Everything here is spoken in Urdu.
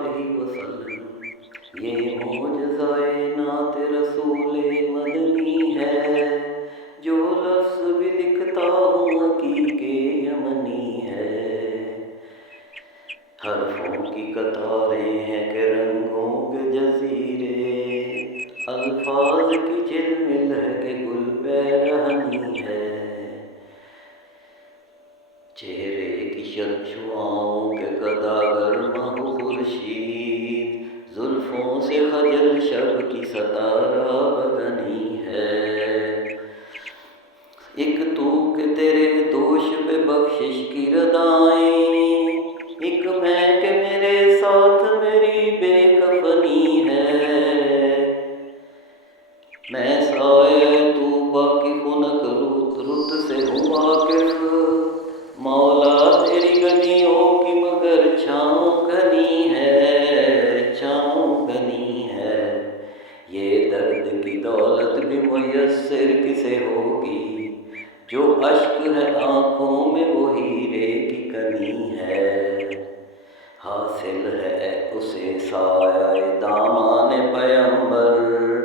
آلہ وسلم۔ یہ معجزۂ نعت رسول مدنی ہے، جو لفظ بھی لکھتا ہوں حقیق یمنی ہے۔ حرفوں کی قطاریں ہیں کہ رنگوں کے جزیرے، الفاظ کی جھلمل ہے کہ گل بیرہنی ہے۔ چہرے کی شعشعاؤں کے گداگر مہ خورشید، زلفوں سے خجل شب کی ستارہ بدنی ہے۔ ایک تو کہ تیرے دوش پہ بخشش کی ردائیں، ایک میں کہ میرے ساتھ میری بے کفنی ہے۔ میں سایہ طوبیٰ کی خنک رت سے ہوں واقف، مولا تیری گلیوں کی مگر چھاؤں گھنی ہے، چھاؤں گھنی ہے۔ یہ درد کی دولت بھی میسر کسے ہوگی، جو اشک ہے آنکھوں میں وہ ہیرے کی کنی ہے۔ حاصل ہے اسے سایہ دامان پیمبر،